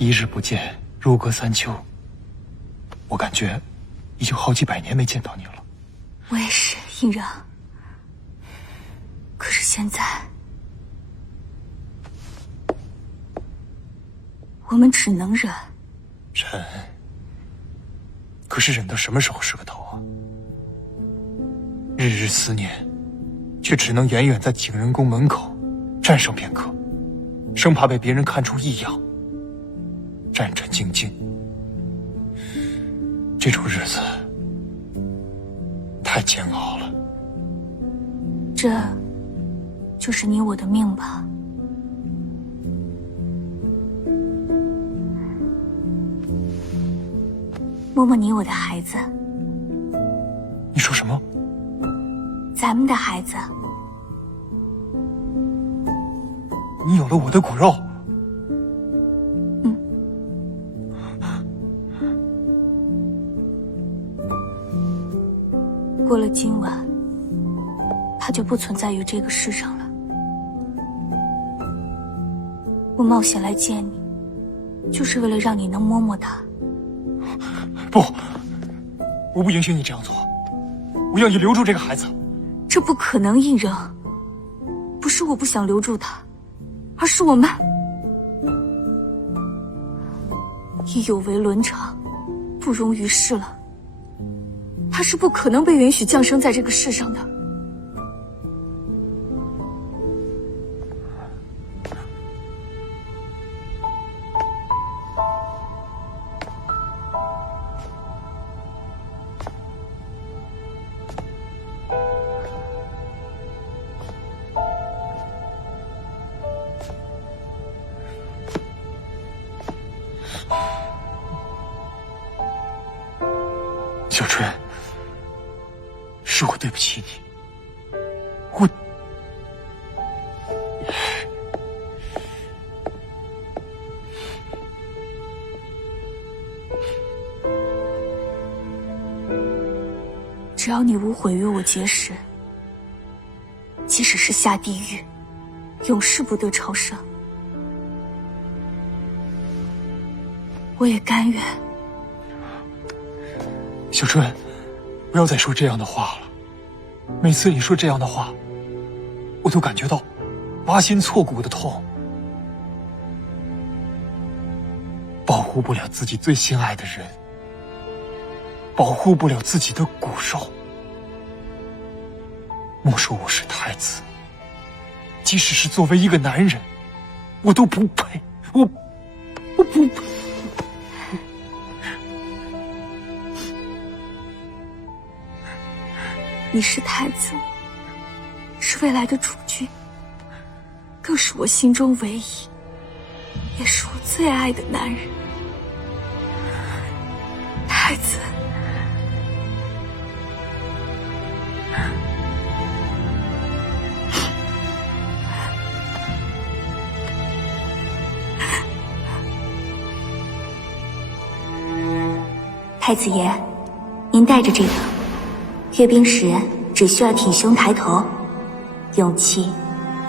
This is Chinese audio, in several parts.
一日不见，如隔三秋。我感觉已经好几百年没见到你了。我也是，印然。可是现在，我们只能忍。忍？可是忍到什么时候是个头啊？日日思念，却只能远远在景仁宫门口站上片刻，生怕被别人看出异样。战战兢兢，这种日子太煎熬了。这就是你我的命吧。摸摸你我的孩子。你说什么？咱们的孩子。你有了我的骨肉。过了今晚，他就不存在于这个世上了。我冒险来见你，就是为了让你能摸摸他。不，我不允许你这样做。我要你留住这个孩子。这不可能，印人。不是我不想留住他，而是我们已有违伦常，不容于世了。他是不可能被允许降生在这个世上的。小春，是我对不起你，我只要你无悔与我结识，即使是下地狱，永世不得超生，我也甘愿。小春，不要再说这样的话了。每次你说这样的话，我都感觉到挖心挫骨的痛。保护不了自己最心爱的人，保护不了自己的骨肉。莫说我是太子，即使是作为一个男人，我都不配。我不配。你是太子，是未来的主君，更是我心中唯一，也是我最爱的男人。太子，太子爷，您带着这个。阅兵时只需要挺胸抬头，勇气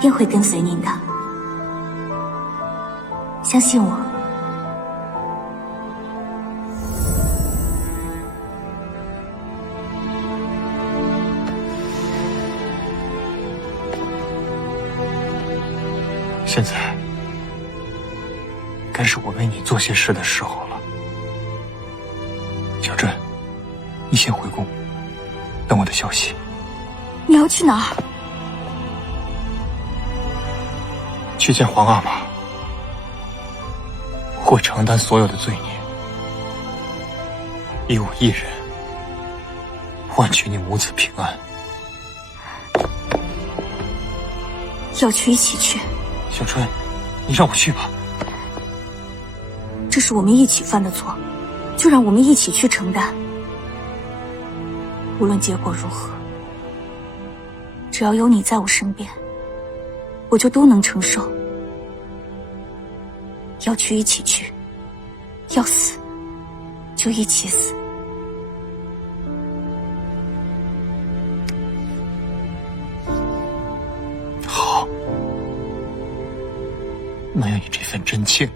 定会跟随您的，相信我。现在该是我为你做些事的时候了。小春，你先回宫，等我的消息。你要去哪儿？去见皇阿玛，我会承担所有的罪孽，以我一人换取你母子平安。要去一起去。小春，你让我去吧。这是我们一起犯的错，就让我们一起去承担。无论结果如何，只要有你在我身边，我就都能承受。要去一起去，要死就一起死。好，能有你这份真情，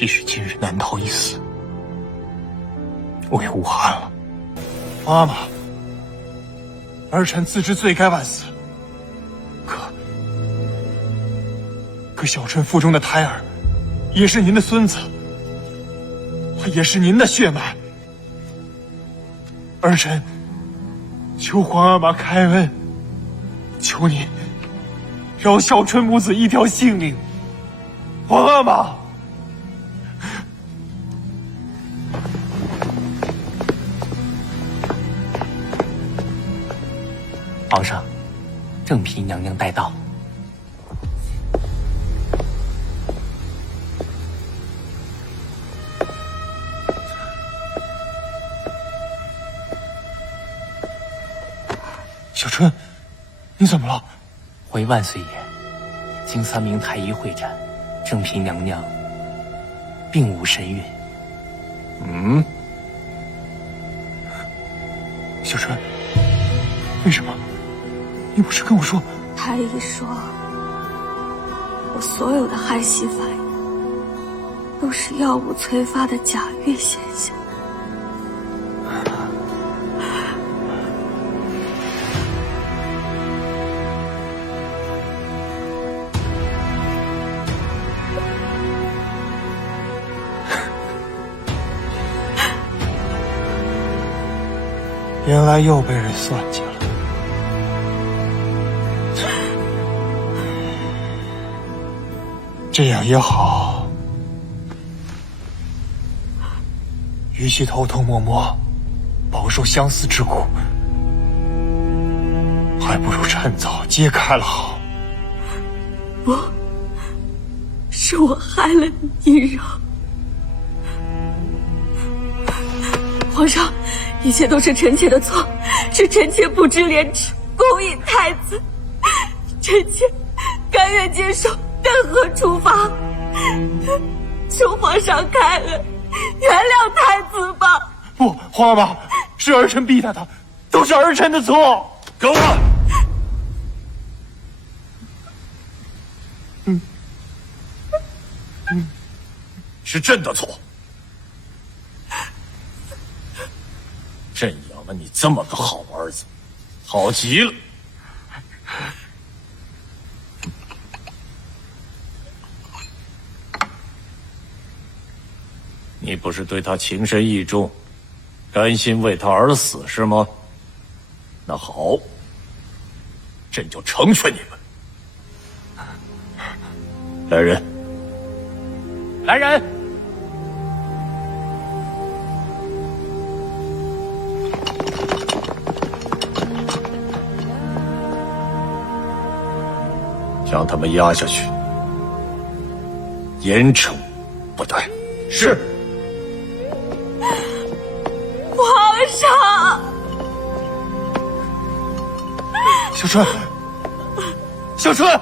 即使今日难逃一死，我也无憾了。皇阿玛，儿臣自知罪该万死，可小臣腹中的胎儿，也是您的孙子，也是您的血脉。儿臣求皇阿玛开恩，求您饶小春母子一条性命。皇阿玛，皇上，正嫔娘娘带到。小春，你怎么了？回万岁爷，经3名太医会诊，正嫔娘娘并无身孕。小春，为什么？你不是跟我说？太医说，我所有的害喜反应都是药物催发的假孕现象。原来又被人算计了。这样也好，与其偷偷摸摸饱受相思之苦，还不如趁早揭开了好。不，是我害了你，殷柔。皇上，一切都是臣妾的错，是臣妾不知廉耻，勾引太子，臣妾甘愿接受任何处罚，求皇上开恩，原谅太子吧。不，皇阿玛，是儿臣逼他的，都是儿臣的错。够了！是朕的错，朕养了你这么个好儿子，好极了。你不是对他情深意重，甘心为他而死是吗？那好，朕就成全你们。来人！来人！将他们押下去，严惩不贷。是。皇上，小春，小春。